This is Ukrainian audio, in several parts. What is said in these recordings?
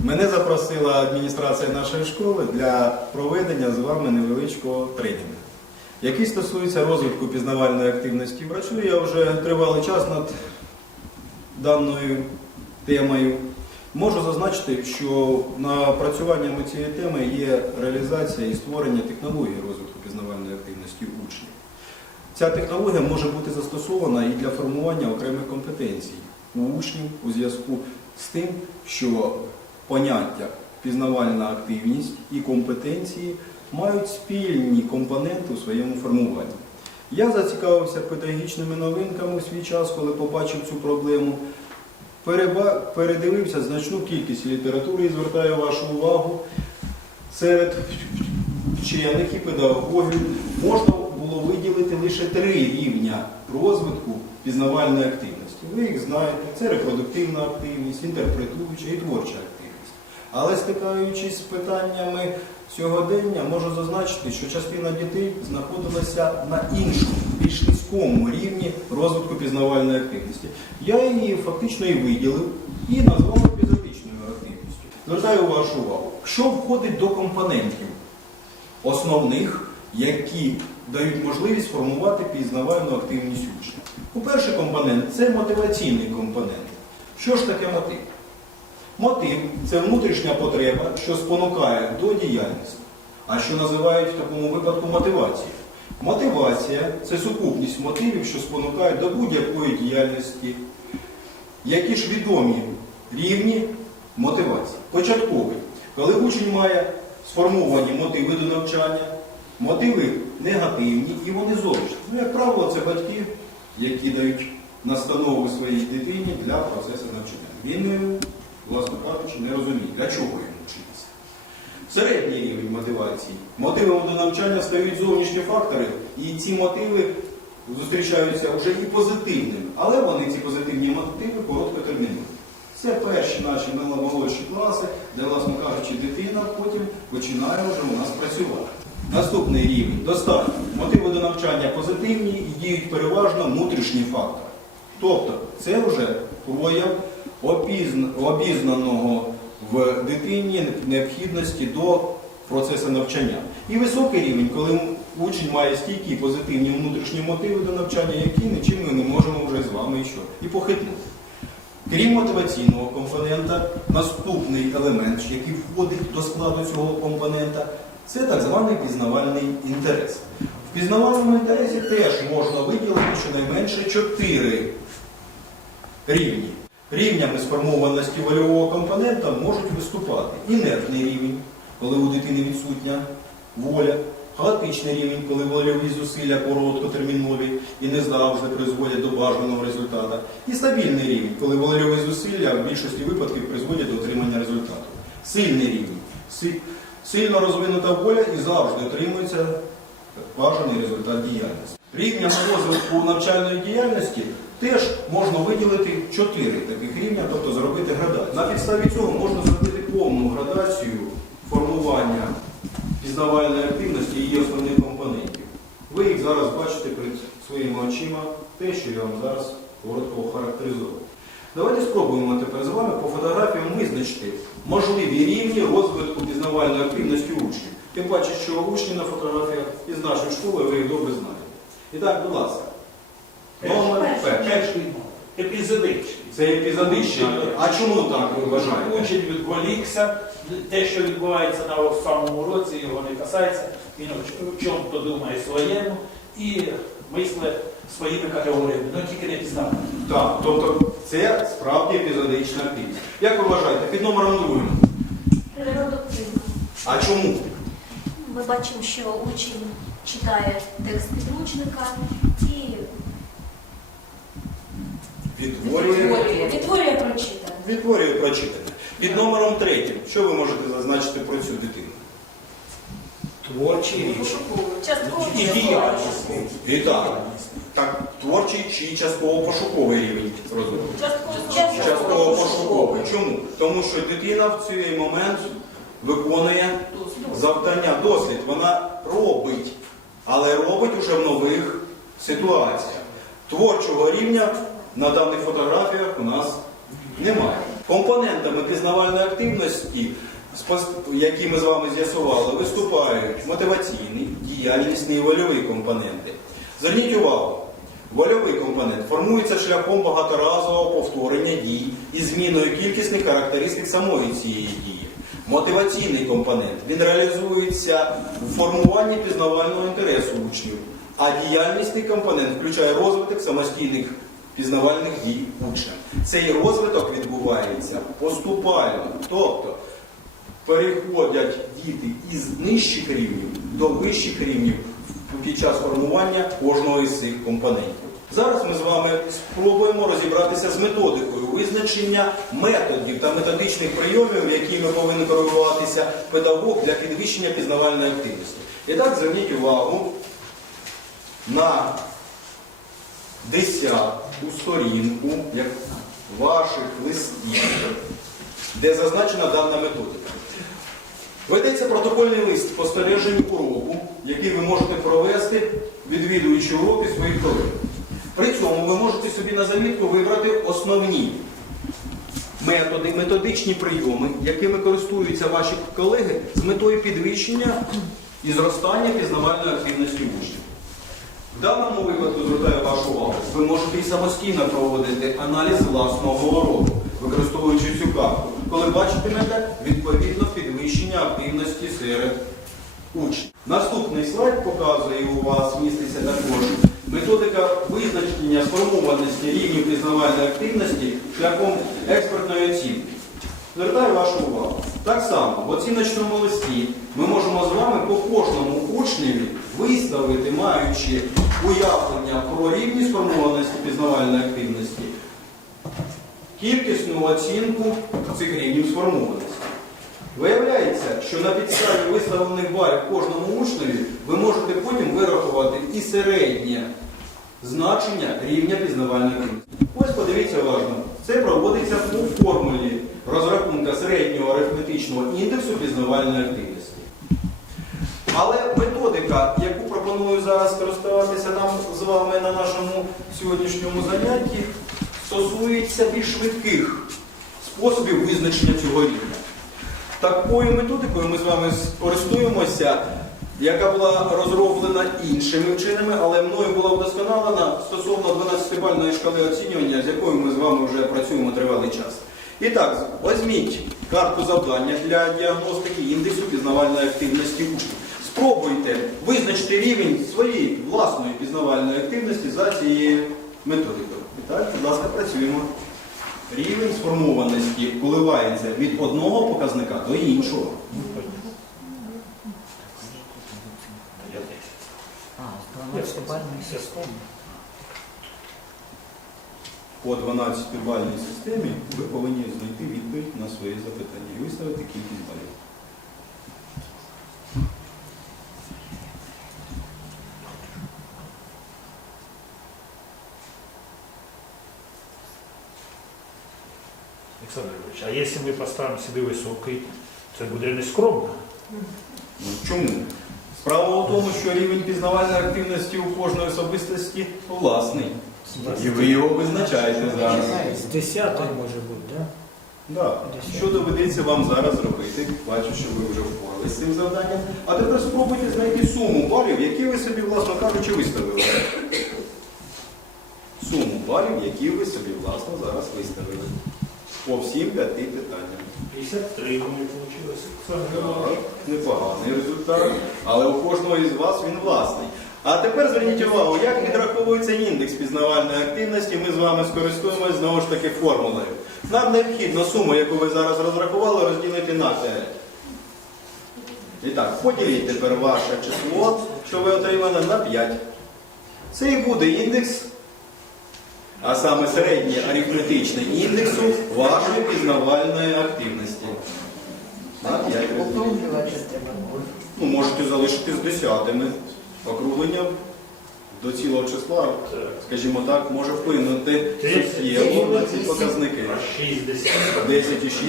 Мене запросила адміністрація нашої школи для проведення з вами невеличкого тренінгу, який стосується розвитку пізнавальної активності. Працюю я вже тривалий час над даною темою. Можу зазначити, що напрацюванням цієї теми є реалізація і створення технології розвитку пізнавальної активності учнів. Ця технологія може бути застосована і для формування окремих компетенцій у учнів у зв'язку з тим, що поняття пізнавальна активність і компетенції мають спільні компоненти у своєму формуванні. Я зацікавився педагогічними новинками у свій час, коли побачив цю проблему. Передивився значну кількість літератури і звертаю вашу увагу. Серед вчених і педагогів можна було виділити лише три рівня розвитку пізнавальної активності. Ви їх знаєте, це репродуктивна активність, інтерпретуюча і творча активність. Але стикаючись з питаннями сьогодення, можу зазначити, що частина дітей знаходилася на іншому, більш низькому рівні розвитку пізнавальної активності. Я її фактично і виділив і назвав епізодичною активністю. Звертаю вашу увагу, що входить до компонентів основних, які дають можливість формувати пізнавальну активність учня. По-перше, компонент це мотиваційний компонент. Що ж таке мотив? Мотив це внутрішня потреба, що спонукає до діяльності, а що називають в такому випадку мотивацією. Мотивація це сукупність мотивів, що спонукають до будь-якої діяльності. Які ж відомі рівні мотивації? Початковий, коли учень має сформовані мотиви до навчання, мотиви негативні і вони зовнішні. Ну, як правило, це батьки, які дають настанову своїй дитині для процесу навчання. Він, власне кажучи, не розуміє, для чого йому вчитися. Середній рівень мотивації. Мотивами до навчання стають зовнішні фактори, і ці мотиви зустрічаються вже і позитивними, але вони ці позитивні мотиви короткотермінові. Це перші наші молодші класи, де, власне кажучи, дитина потім починає вже у нас працювати. Наступний рівень достатньо. Мотиви до навчання позитивні і діють переважно внутрішні фактори. Тобто це вже прояв обізнаного в дитині необхідності до процесу навчання. І високий рівень, коли учень має стійкі позитивні внутрішні мотиви до навчання, які нічим ми не можемо вже з вами і що, і похитнути. Крім мотиваційного компонента, наступний елемент, який входить до складу цього компонента, це так званий пізнавальний інтерес. В пізнавальному інтересі теж можна виділити щонайменше чотири рівні. Рівнями сформованості вольового компонента можуть виступати інертний рівень, коли у дитини відсутня воля, хаотичний рівень, коли вольові зусилля короткотермінові і не завжди призводять до бажаного результату, і стабільний рівень, коли вольові зусилля в більшості випадків призводять до отримання результату. Сильний рівень. Сильно розвинута воля і завжди отримується бажаний результат діяльності. Рівнями розвитку навчальної діяльності теж можна виділити чотири таких рівня, тобто зробити градацію. На підставі цього можна зробити повну градацію формування пізнавальної активності і її основних компонентів. Ви їх зараз бачите перед своїми очима, те, що я вам зараз коротко охарактеризував. Давайте спробуємо тепер з вами по фотографіям визначити можливі рівні розвитку пізнавальної активності учнів. Тим паче, що учні на фотографіях із нашої школи ви їх добре знаєте. І так, будь ласка. Номер перший. Перший епізодичний. Це епізодична. А чому так ви вважаєте? Учень відволікся, те, що відбувається на самому році, його не касається, він в чому-то думає своєму і мислить своїми категоріями, ну тільки не пізнав. Так, тобто це справді епізодична активність. Як ви вважаєте, під номером другим? Репродуктивно. А чому? Ми бачимо, що учень читає текст підручника і Відтворює. відтворює, прочитане. Відтворює прочитане. Під номером третім, що ви можете зазначити про цю дитину? Творчий. Частково І діяльність. І так, так, творчий чи частково пошуковий рівень розвитку? Частково Частково пошуковий. Чому? Тому що дитина в цей момент виконує завдання, дослід. Вона робить, але робить уже в нових ситуаціях. Творчого рівня на даних фотографіях у нас немає. Компонентами пізнавальної активності, які ми з вами з'ясували, виступають мотиваційний, діяльнісний і вольовий компоненти. Зверніть увагу, вольовий компонент формується шляхом багаторазового повторення дій і зміною кількісних характеристик самої цієї дії. Мотиваційний компонент він реалізується в формуванні пізнавального інтересу учнів, а діяльнісний компонент включає розвиток самостійних пізнавальних дій учня. Цей розвиток відбувається поступально. Тобто переходять діти із нижчих рівнів до вищих рівнів під час формування кожного із цих компонентів. Зараз ми з вами спробуємо розібратися з методикою визначення методів та методичних прийомів, якими повинен коригуватися педагог для підвищення пізнавальної активності. І так, зверніть увагу на десяту сторінку як ваших листів, де зазначена дана методика. Ведеться протокольний лист спостережень уроку, який ви можете провести, відвідуючи уроки своїх колег. При цьому ви можете собі на замітку вибрати основні методи, методичні прийоми, якими користуються ваші колеги з метою підвищення і зростання пізнавальної активності учнів. В даному випадку звертаю вашу увагу, ви можете і самостійно проводити аналіз власного роду, використовуючи цю карту, коли бачитимете відповідно підвищення активності серед учнів. Наступний слайд показує у вас, міститься також методика визначення сформованості рівнів пізнавальної активності шляхом експертної оцінки. Звертаю вашу увагу. Так само в оціночному листі ми можемо з вами по кожному учневі виставити, маючи уявлення про рівні сформованості пізнавальної активності, кількісну оцінку цих рівнів сформованості. Виявляється, що на підставі виставлених балів кожному учневі ви можете потім вирахувати і середнє значення рівня пізнавальної активності. Ось подивіться уважно. Це проводиться по формулі розрахунка середнього арифметичного індексу пізнавальної активності. Але методика, яку пропоную зараз користуватися нам з вами на нашому сьогоднішньому занятті, стосується більш швидких способів визначення цього рівня. Такою методикою ми з вами користуємося, яка була розроблена іншими вченими, але мною була вдосконалена стосовно 12-бальної шкали оцінювання, з якою ми з вами вже працюємо тривалий час. І так, візьміть карту завдання для діагностики індексу пізнавальної активності учнів. Спробуйте визначити рівень своєї власної пізнавальної активності за цією методикою. І так, будь ласка, працюємо. Рівень сформованості коливається від одного показника до іншого. А, 12-бальний. По 12-бальній системі ви повинні знайти відповідь на свої запитання і виставити кількість балів. Ми поставимо собі високий, це буде не скромно. Ну, чому? Справа в тому, що рівень пізнавальної активності у кожної особистості власний. І ви його визначаєте зараз. З 10 може бути, так? Да. Що доведеться вам зараз зробити? Бачу, що ви вже впоралися з цим завданням. А тепер спробуйте знайти суму балів, які ви собі, власно кажучи, виставили. Суму балів, які ви собі, власно, зараз виставили. По всім п'яти питанням. 53 у мене вийшло. Непоганий результат, але у кожного із вас він власний. А тепер зверніть увагу, як відраховується індекс пізнавальної активності, ми з вами скористуємося знову ж таки формулою. Нам необхідно суму, яку ви зараз розрахували, розділити на 5. І так, поділіть тепер ваше число, що ви отримали, на 5. Це і буде індекс, а саме середній арифметичний індексу вашої пізнавальної активності. 5 розділіть. Ну, можете залишити з десятими. Округлення до цілого числа, скажімо так, може вплинути суттєво на ці показники. А 60. 10 і 6.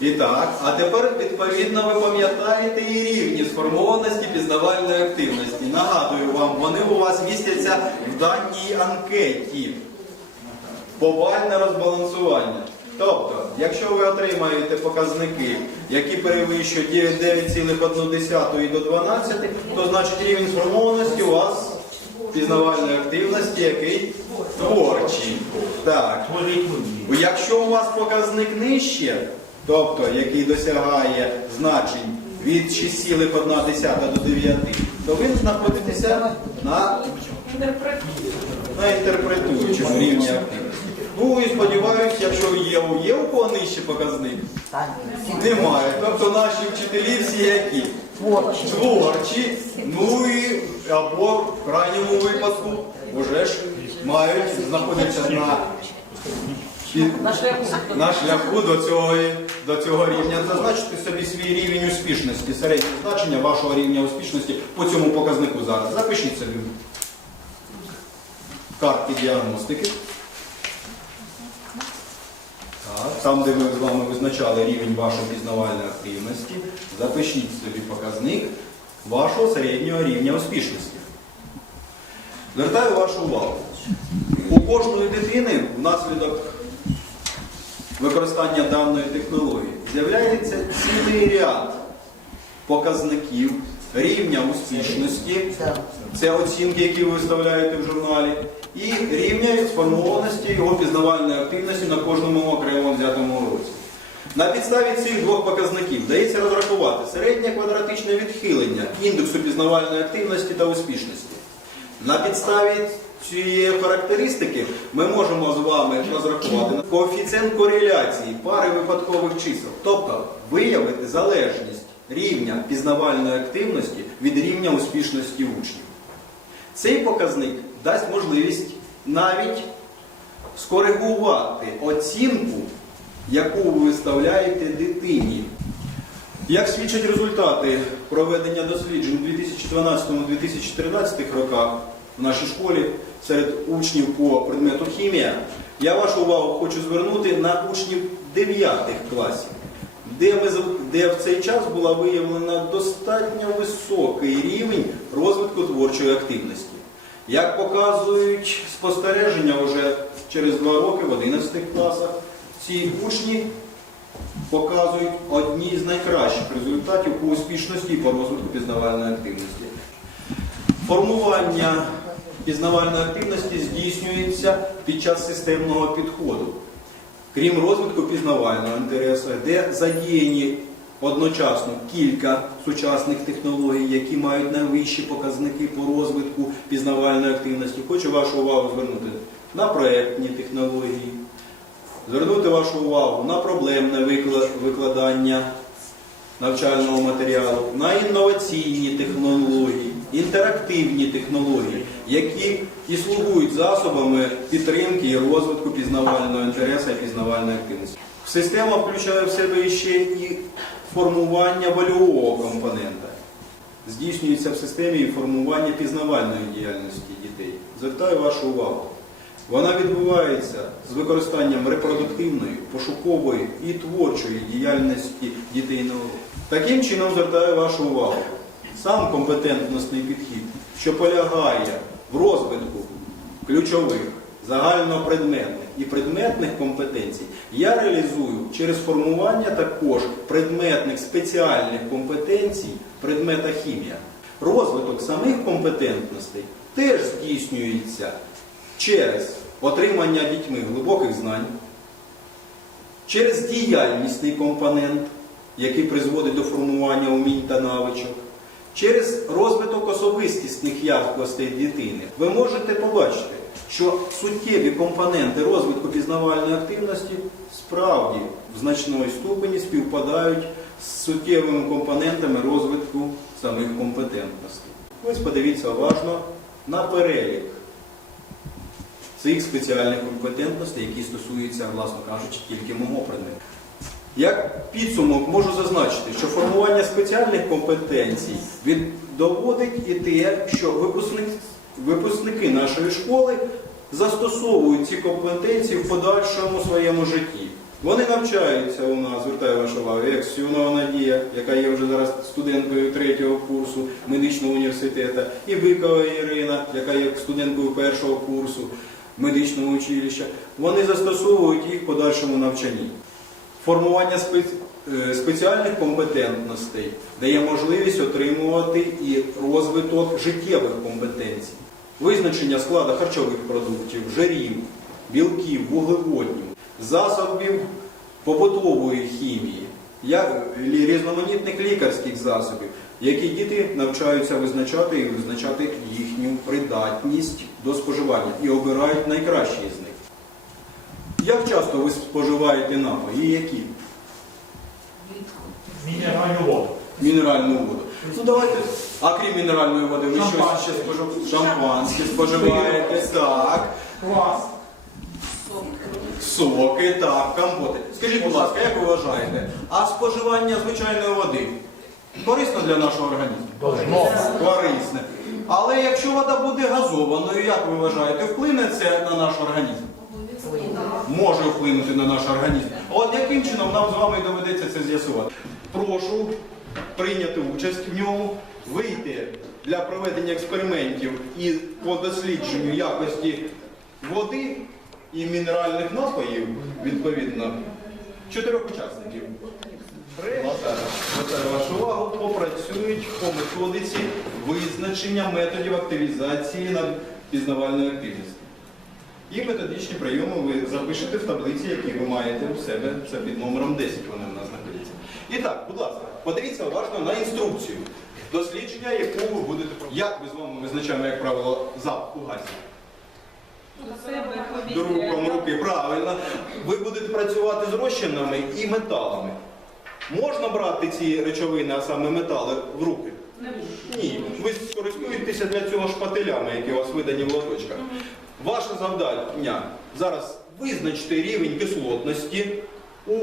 І так, а тепер, відповідно, ви пам'ятаєте і рівні сформованості пізнавальної активності. Нагадую вам, вони у вас містяться даній анкеті. Повальне розбалансування. Тобто, якщо ви отримаєте показники, які перевищують 9,1 і до 12, то значить рівень сформованості у вас пізнавальної активності, який творчий. Так. Якщо у вас показник нижче, тобто який досягає значень від 6,1 до 9, то ви знаходитеся на, на інтерпретуючому рівні активності. Ну і сподіваюся, якщо є, є у кого нижче показник, немає. Тобто наші вчителі всі які? Творчі. Ну і або в крайньому випадку вже ж мають знаходитися на на шляху до цього, до цього рівня. Зазначити собі свій рівень успішності, середнє значення вашого рівня успішності по цьому показнику зараз. Запишіть собі картки діагностики. Там, де ми з вами визначали рівень вашої пізнавальної активності, запишіть собі показник вашого середнього рівня успішності. Звертаю вашу увагу. У кожної дитини внаслідок використання даної технології з'являється цілий ряд показників рівня успішності, це оцінки, які ви виставляєте в журналі, і рівня сформованості його пізнавальної активності на кожному окремо взятому уроці. На підставі цих двох показників вдається розрахувати середнє квадратичне відхилення індексу пізнавальної активності та успішності. На підставі цієї характеристики ми можемо з вами розрахувати коефіцієнт кореляції пари випадкових чисел, тобто виявити залежність рівня пізнавальної активності від рівня успішності учнів. Цей показник дасть можливість навіть скоригувати оцінку, яку ви виставляєте дитині. Як свідчать результати проведення досліджень у 2012-2013 роках в нашій школі серед учнів по предмету хімія, я вашу увагу хочу звернути на учнів 9 класів, де, в цей час була виявлена достатньо високий рівень розвитку творчої активності. Як показують спостереження вже через два роки в 11 класах, ці учні показують одні з найкращих результатів по успішності по розвитку пізнавальної активності. Формування пізнавальної активності здійснюється під час системного підходу. Крім розвитку пізнавального інтересу, де задіяні одночасно кілька сучасних технологій, які мають найвищі показники по розвитку пізнавальної активності, хочу вашу увагу звернути на проєктні технології, звернути вашу увагу на проблемне викладання навчального матеріалу, на інноваційні технології, інтерактивні технології, які і слугують засобами підтримки і розвитку пізнавального інтересу і пізнавальної активності. Система включає в себе ще і формування вольового компонента. Здійснюється в системі і формування пізнавальної діяльності дітей. Звертаю вашу увагу. Вона відбувається з використанням репродуктивної, пошукової і творчої діяльності дітей на уроку. Таким чином звертаю вашу увагу. Сам компетентностний підхід, що полягає в розвитку ключових, загальнопредметних і предметних компетенцій, я реалізую через формування також предметних спеціальних компетенцій предмета хімія. Розвиток самих компетентностей теж здійснюється через отримання дітьми глибоких знань, через діяльнісний компонент, який призводить до формування умінь та навичок, через розвиток особистісних якостей дитини. Ви можете побачити, що суттєві компоненти розвитку пізнавальної активності справді в значної ступені співпадають з суттєвими компонентами розвитку самих компетентностей. Ось подивіться уважно на перелік цих спеціальних компетентностей, які стосуються, власно кажучи, тільки мого предмету. Як підсумок можу зазначити, що формування спеціальних компетенцій доводить і те, що випускник, випускники нашої школи застосовують ці компетенції в подальшому своєму житті. Вони навчаються у нас, звертаю вашу увагу, як Сюнова Надія, яка є вже зараз студенткою третього курсу медичного університету, і Бикова Ірина, яка є студенткою першого курсу. медичного училища, вони застосовують їх в подальшому навчанні. Формування е, спеціальних компетентностей дає можливість отримувати і розвиток життєвих компетенцій, визначення складу харчових продуктів, жирів, білків, вуглеводнів, засобів побутової хімії, різноманітних лікарських засобів, які діти навчаються визначати і визначати їхню придатність до споживання і обирають найкращі з них. Як часто ви споживаєте напої і які? Мінеральну воду. Мінеральну воду. Ну давайте. А крім мінеральної води, ви щось ще споживаєте? Шампанське споживаєте, так. Квас. Соки, так, компоти. Скажіть, будь ласка, як ви вважаєте, а споживання звичайної води корисно для нашого організму? Должно. Корисне. Але якщо вода буде газованою, як ви вважаєте, вплине це на наш організм? Може вплинути на наш організм. От яким чином нам з вами доведеться це з'ясувати? Прошу прийняти участь в ньому, вийти для проведення експериментів і по дослідженню якості води і мінеральних напоїв, відповідно, чотирьох учасників. Звертаю вашу увагу, попрацюють по методиці визначення методів активізації на пізнавальної активності. І методичні прийоми ви запишете в таблиці, які ви маєте у себе. Це під номером 10 вони у нас знаходяться. І так, будь ласка, подивіться уважно на інструкцію дослідження, яку ви будете проводити. Як ми з вами визначаємо, як правило, запах у газі? Друком руки, правильно. Ви будете працювати з розчинами і металами. Можна брати ці речовини, а саме метали, в руки? Ні. Ви скористуєтеся для цього шпателями, які у вас видані в лоточках. Ваше завдання зараз визначити рівень кислотності у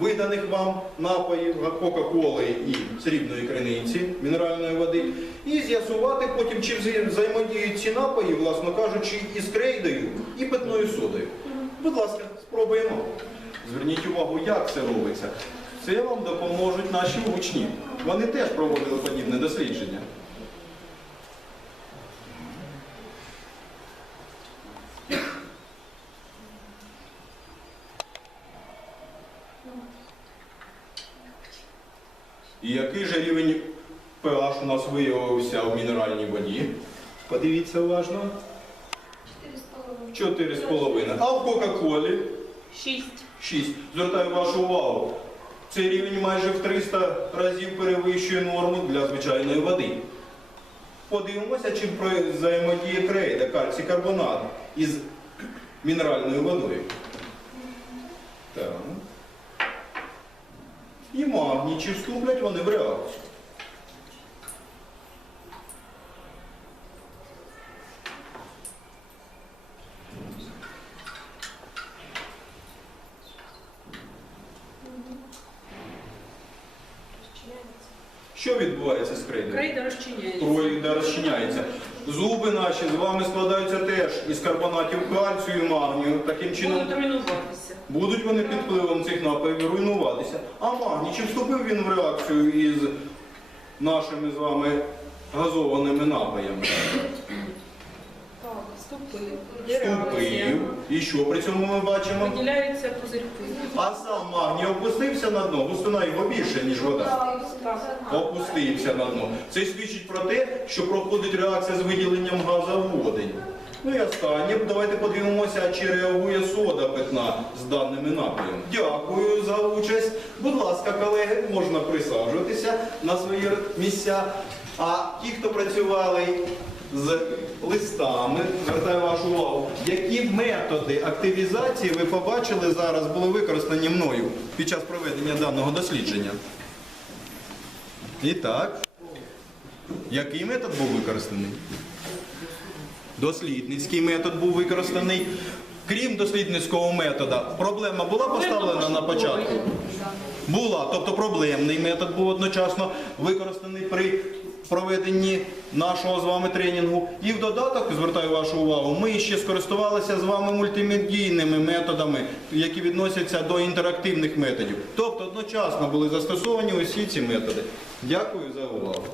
виданих вам напоїв Кока-Коли і срібної криниці мінеральної води, і з'ясувати потім, чи взаємодіють ці напої, власно кажучи, із крейдою і питною содою. Будь ласка, спробуємо. Зверніть увагу, як це робиться. Це вам допоможуть наші учні. Вони теж проводили подібне дослідження. І який же рівень pH у нас виявився в мінеральній воді? Подивіться уважно. 4,5. А в Кока-Колі? Шість. 6. Звертаю вашу увагу. Цей рівень майже в 300 разів перевищує норму для звичайної води. Подивимося, чи про- взаємодіє крейда, кальцій карбонат із мінеральною водою. Так. І магній, чи вступлять вони в реакцію. Що відбувається з крейдою? Крейда розчиняється. Крейда розчиняється. Зуби наші з вами складаються теж із карбонатів кальцію і магнію. Таким чином Будуть руйнуватися. Будуть вони під впливом цих напоїв руйнуватися. А магній, чи вступив він в реакцію із нашими з вами газованими напоями? Так, вступив. Вступив. І що при цьому ми бачимо? Виділяються пузирки. А сам магній опустився на дно, густина його більше, ніж вода. Опустився на дно. Це свідчить про те, що проходить реакція з виділенням газоводень. Ну і останнє, давайте подивимося, чи реагує сода питна з даними напоями. Дякую за участь. Будь ласка, колеги, можна присаджуватися на свої місця. А ті, хто працювали з листами, звертаю вашу увагу, які методи активізації ви побачили зараз були використані мною під час проведення даного дослідження. І так, який метод був використаний? Дослідницький метод був використаний. Крім дослідницького метода, проблема була поставлена на початку? Була, тобто проблемний метод був одночасно використаний при проведенні нашого з вами тренінгу. І в додаток, звертаю вашу увагу, ми ще скористувалися з вами мультимедійними методами, які відносяться до інтерактивних методів. Тобто одночасно були застосовані усі ці методи. Дякую за увагу.